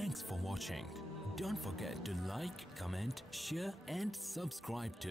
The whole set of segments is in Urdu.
Thanks for watching. Don't forget to like, comment, share and subscribe to.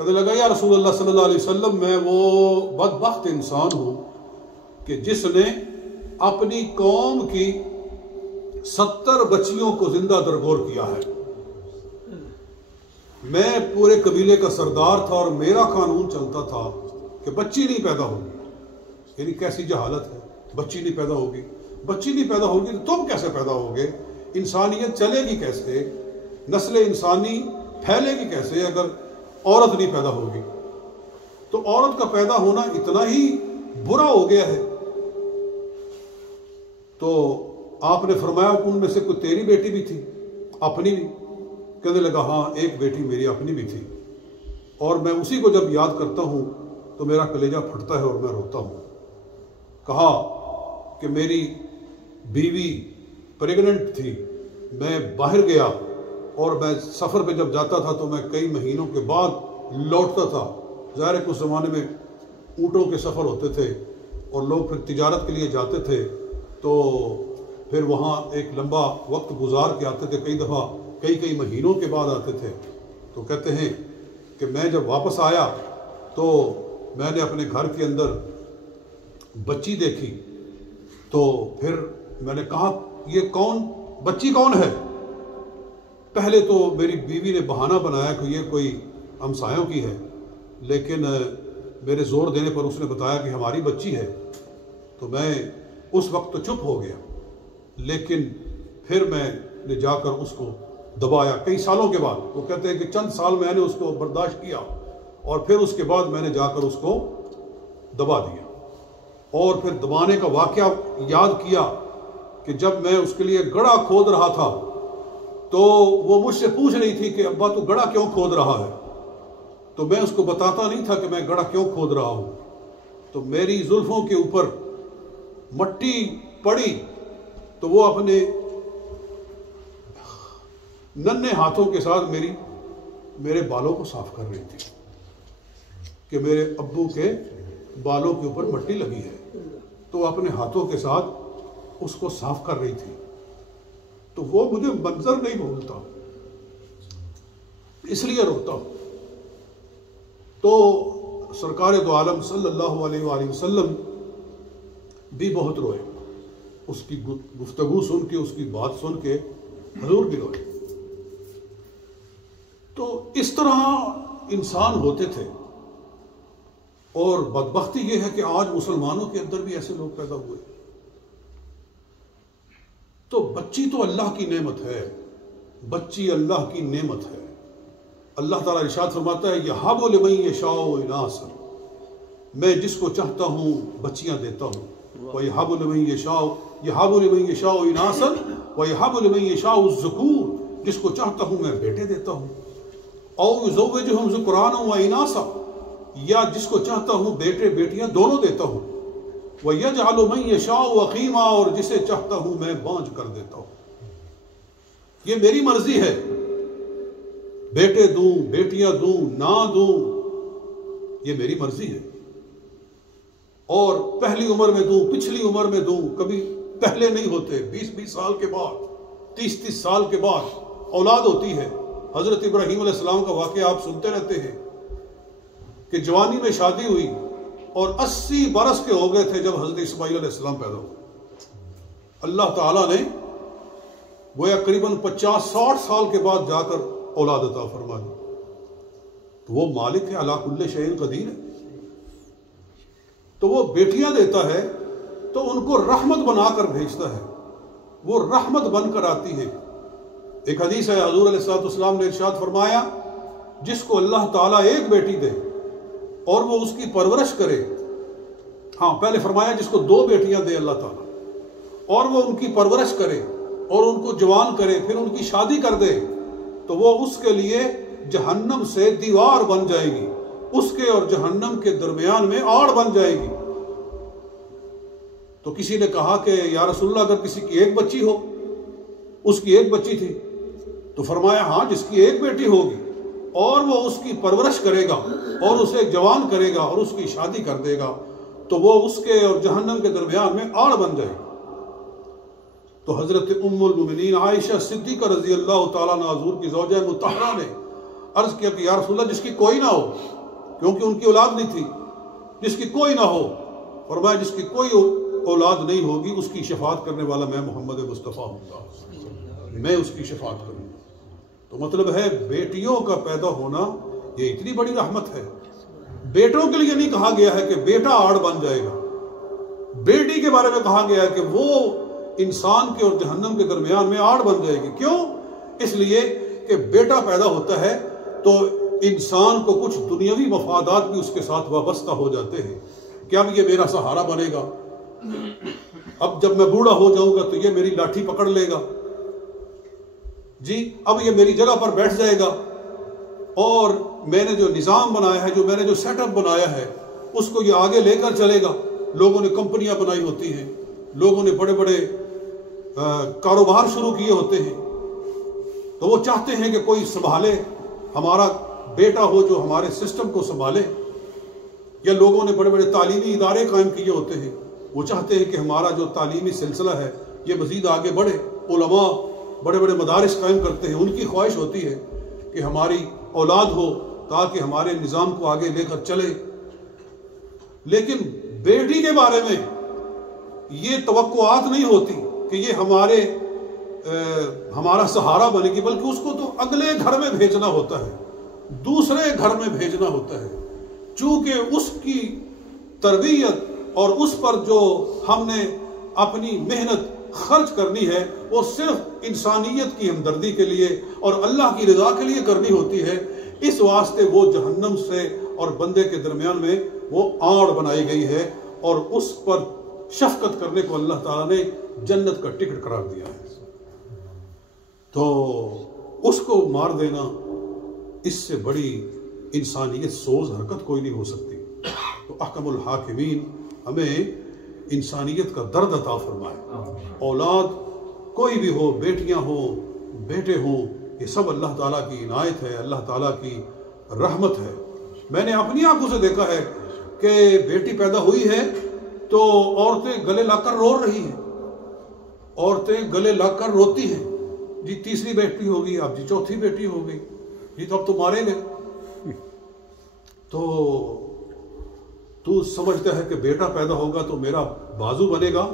کہنے لگا یا رسول اللہ صلی اللہ علیہ وسلم میں وہ بدبخت انسان ہوں کہ جس نے اپنی قوم کی 70 بچیوں کو زندہ درگور کیا ہے. میں پورے قبیلے کا سردار تھا اور میرا قانون چلتا تھا کہ بچی نہیں پیدا ہوگی. یعنی کیسی جہالت ہے، بچی نہیں پیدا ہوگی، بچی نہیں پیدا ہوگی تو تم کیسے پیدا ہوگے؟ انسانیت چلے گی کیسے؟ نسل انسانی پھیلے گی کیسے اگر عورت نہیں پیدا ہوگی؟ تو عورت کا پیدا ہونا اتنا ہی برا ہو گیا ہے. تو آپ نے فرمایا ان میں سے کوئی تیری بیٹی بھی تھی؟ اپنی بھی؟ کہنے لگا ہاں ایک بیٹی میری اپنی بھی تھی، اور میں اسی کو جب یاد کرتا ہوں تو میرا کلیجہ پھٹتا ہے اور میں روتا ہوں. کہا کہ میری بیوی پریگننٹ تھی، میں باہر گیا اور میں سفر پہ جب جاتا تھا تو میں کئی مہینوں کے بعد لوٹتا تھا. ظاہر ہے کچھ زمانے میں اونٹوں کے سفر ہوتے تھے اور لوگ پھر تجارت کے لیے جاتے تھے تو پھر وہاں ایک لمبا وقت گزار کے آتے تھے، کئی دفعہ کئی مہینوں کے بعد آتے تھے. تو کہتے ہیں کہ میں جب واپس آیا تو میں نے اپنے گھر کے اندر بچی دیکھی. تو پھر میں نے کہا یہ کون بچی کون ہے؟ پہلے تو میری بیوی نے بہانہ بنایا کہ یہ کوئی ہمسایوں کی ہے، لیکن میرے زور دینے پر اس نے بتایا کہ ہماری بچی ہے. تو میں اس وقت تو چپ ہو گیا، لیکن پھر میں نے جا کر اس کو دبایا کئی سالوں کے بعد. وہ کہتے ہیں کہ چند سال میں نے اس کو برداشت کیا اور پھر اس کے بعد میں نے جا کر اس کو دبا دیا. اور پھر دبانے کا واقعہ یاد کیا کہ جب میں اس کے لیے گڑھا کھود رہا تھا تو وہ مجھ سے پوچھ رہی تھی کہ ابا تو گڑھا کیوں کھود رہا ہے؟ تو میں اس کو بتاتا نہیں تھا کہ میں گڑھا کیوں کھود رہا ہوں. تو میری زلفوں کے اوپر مٹی پڑی تو وہ اپنے ننھے ہاتھوں کے ساتھ میرے بالوں کو صاف کر رہی تھی کہ میرے ابو کے بالوں کے اوپر مٹی لگی ہے. تو اپنے ہاتھوں کے ساتھ اس کو صاف کر رہی تھی. تو وہ مجھے منظر نہیں بھولتا، اس لیے روتا ہوں. تو سرکار دو عالم صلی اللہ علیہ وآلہ وسلم بھی بہت روئے. اس کی گفتگو سن کے، اس کی بات سن کے حضور بھی روئے. تو اس طرح انسان ہوتے تھے. اور بدبختی یہ ہے کہ آج مسلمانوں کے اندر بھی ایسے لوگ پیدا ہوئے. تو بچی تو اللہ کی نعمت ہے، بچی اللہ کی نعمت ہے. اللہ تعالیٰ ارشاد فرماتا ہے یَهَبُ لِمَن یَشَاءُ إِنَاثًا، میں جس کو چاہتا ہوں بچیاں دیتا ہوں. وَيَهَبُ لِمَن يَشَاءُ إِنَاثًا وَيَهَبُ لِمَن يَشَاءُ الذُّكُورَ، جس کو چاہتا ہوں میں بیٹے دیتا ہوں. أَوْ يُزَوِّجُهُمْ ذُكْرَانًا وَإِنَاثًا، یا جس کو چاہتا ہوں بیٹے بیٹیاں دونوں دیتا ہوں. وَيَجْعَلُ مَن يَشَاءُ عَقِيمًا، اور جسے چاہتا ہوں میں بانجھ کر دیتا ہوں. یہ میری مرضی ہے، بیٹے دوں بیٹیاں دوں نہ دوں، یہ میری مرضی ہے. اور پہلی عمر میں دوں پچھلی عمر میں دوں، کبھی پہلے نہیں ہوتے. 20 سال کے بعد 30 سال کے بعد اولاد ہوتی ہے. حضرت ابراہیم علیہ السلام کا واقعہ آپ سنتے رہتے ہیں کہ جوانی میں شادی ہوئی اور 80 برس کے ہو گئے تھے جب حضرت اسماعیل علیہ السلام پیدا ہوئے. اللہ تعالیٰ نے گویا قریباً 50-60 سال کے بعد جا کر اولاد عطا فرما دی. تو وہ مالک ہے، علی کل شیء قدیر ہے. تو وہ بیٹیاں دیتا ہے تو ان کو رحمت بنا کر بھیجتا ہے، وہ رحمت بن کر آتی ہے. ایک حدیث ہے حضور علیہ السلام نے ارشاد فرمایا جس کو اللہ تعالیٰ ایک بیٹی دے اور وہ اس کی پرورش کرے، ہاں پہلے فرمایا جس کو 2 بیٹیاں دے اللہ تعالیٰ اور وہ ان کی پرورش کرے اور ان کو جوان کرے، پھر ان کی شادی کر دے، تو وہ اس کے لیے جہنم سے دیوار بن جائے گی، اس کے اور جہنم کے درمیان میں آڑ بن جائے گی. تو کسی نے کہا کہ یا رسول اللہ اگر کسی کی ایک بچی ہو، اس کی ایک بچی تھی، تو فرمایا ہاں جس کی ایک بیٹی ہوگی اور وہ اس کی پرورش کرے گا اور اسے جوان کرے گا اور اس کی شادی کر دے گا تو وہ اس کے اور جہنم کے درمیان میں آڑ بن جائے گا. تو حضرت ام المؤمنین عائشہ صدیقہ رضی اللہ تعالیٰ عنہا حضور کی زوجہ مطہرہ نے عرض کیا کہ یا رسول اللہ جس کی کوئی نہ ہو، کیونکہ ان کی اولاد نہیں تھی، جس کی کوئی نہ ہو، فرمایا جس کی کوئی اولاد نہیں ہوگی اس کی شفاعت کرنے والا میں محمد مصطفیٰ ہوں گا، میں اس کی شفاعت کروں گا۔ تو مطلب ہے بیٹیوں کا پیدا ہونا یہ اتنی بڑی رحمت ہے۔ بیٹوں کے لیے نہیں کہا گیا ہے کہ بیٹا آڑ بن جائے گا، بیٹی کے بارے میں کہا گیا ہے کہ وہ انسان کے اور جہنم کے درمیان میں آڑ بن جائے گی۔ کیوں؟ اس لیے کہ بیٹا پیدا ہوتا ہے تو انسان کو کچھ دنیاوی مفادات بھی اس کے ساتھ وابستہ ہو جاتے ہیں کہ اب یہ میرا سہارا بنے گا، اب جب میں بوڑھا ہو جاؤں گا تو یہ میری لاٹھی پکڑ لے گا، جی اب یہ میری جگہ پر بیٹھ جائے گا، اور میں نے جو نظام بنایا ہے، جو میں نے جو سیٹ اپ بنایا ہے اس کو یہ آگے لے کر چلے گا۔ لوگوں نے کمپنیاں بنائی ہوتی ہیں، لوگوں نے بڑے بڑے کاروبار شروع کیے ہوتے ہیں، تو وہ چاہتے ہیں کہ کوئی سنبھالے، ہمارا بیٹا ہو جو ہمارے سسٹم کو سنبھالے، یا لوگوں نے بڑے بڑے تعلیمی ادارے قائم کیے ہوتے ہیں، وہ چاہتے ہیں کہ ہمارا جو تعلیمی سلسلہ ہے یہ مزید آگے بڑھے، علماء بڑے بڑے مدارس قائم کرتے ہیں، ان کی خواہش ہوتی ہے کہ ہماری اولاد ہو تاکہ ہمارے نظام کو آگے لے کر چلے۔ لیکن بیٹی کے بارے میں یہ توقعات نہیں ہوتی کہ یہ ہمارا سہارا بنے گی، بلکہ اس کو تو اگلے گھر میں بھیجنا ہوتا ہے، دوسرے گھر میں بھیجنا ہوتا ہے، چونکہ اس کی تربیت اور اس پر جو ہم نے اپنی محنت خرچ کرنی ہے وہ صرف انسانیت کی ہمدردی کے لیے اور اللہ کی رضا کے لیے کرنی ہوتی ہے۔ اس واسطے وہ جہنم سے اور بندے کے درمیان میں وہ آڑ بنائی گئی ہے، اور اس پر شفقت کرنے کو اللہ تعالیٰ نے جنت کا ٹکٹ قرار دیا ہے۔ تو اس کو مار دینا، اس سے بڑی انسانیت سوز حرکت کوئی نہیں ہو سکتی۔ تو احکم الحاکمین ہمیں انسانیت کا درد عطا فرمائے۔ اولاد کوئی بھی ہو، بیٹیاں ہوں، بیٹے ہوں، یہ سب اللہ تعالیٰ کی عنایت ہے، اللہ تعالیٰ کی رحمت ہے۔ میں نے اپنی آنکھوں سے دیکھا ہے کہ بیٹی پیدا ہوئی ہے تو عورتیں گلے لا کر رو رہی ہیں، عورتیں گلے لا کر روتی ہیں، جی تیسری بیٹی ہوگی، اب جی چوتھی بیٹی ہو گئی، جی تو اب تو مارے گئے۔ تو سمجھتا ہے کہ بیٹا پیدا ہوگا تو میرا بازو بنے گا،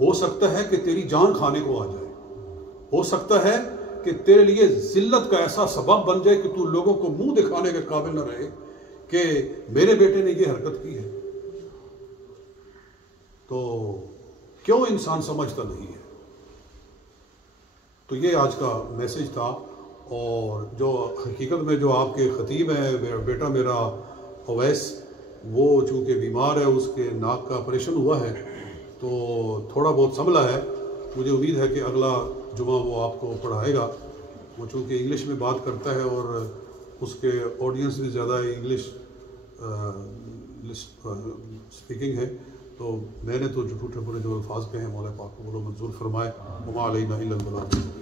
ہو سکتا ہے کہ تیری جان کھانے کو آ جائے، ہو سکتا ہے کہ تیرے لیے ذلت کا ایسا سبب بن جائے کہ تو لوگوں کو منہ دکھانے کے قابل نہ رہے کہ میرے بیٹے نے یہ حرکت کی ہے۔ تو کیوں انسان سمجھتا نہیں ہے؟ تو یہ آج کا میسج تھا، اور جو حقیقت میں جو آپ کے خطیب ہیں، بیٹا میرا اویس، وہ چونکہ بیمار ہے، اس کے ناک کا آپریشن ہوا ہے تو تھوڑا بہت سنبھلا ہے۔ مجھے امید ہے کہ اگلا جمعہ وہ آپ کو پڑھائے گا۔ وہ چونکہ انگلش میں بات کرتا ہے اور اس کے آڈینس بھی زیادہ انگلش اسپیکنگ ہے، تو میں نے تو جھوٹے پورے جو الفاظ کہے ہیں مولا پاک کو وہ منظور فرمائے۔ وما علینا الا البلاغ۔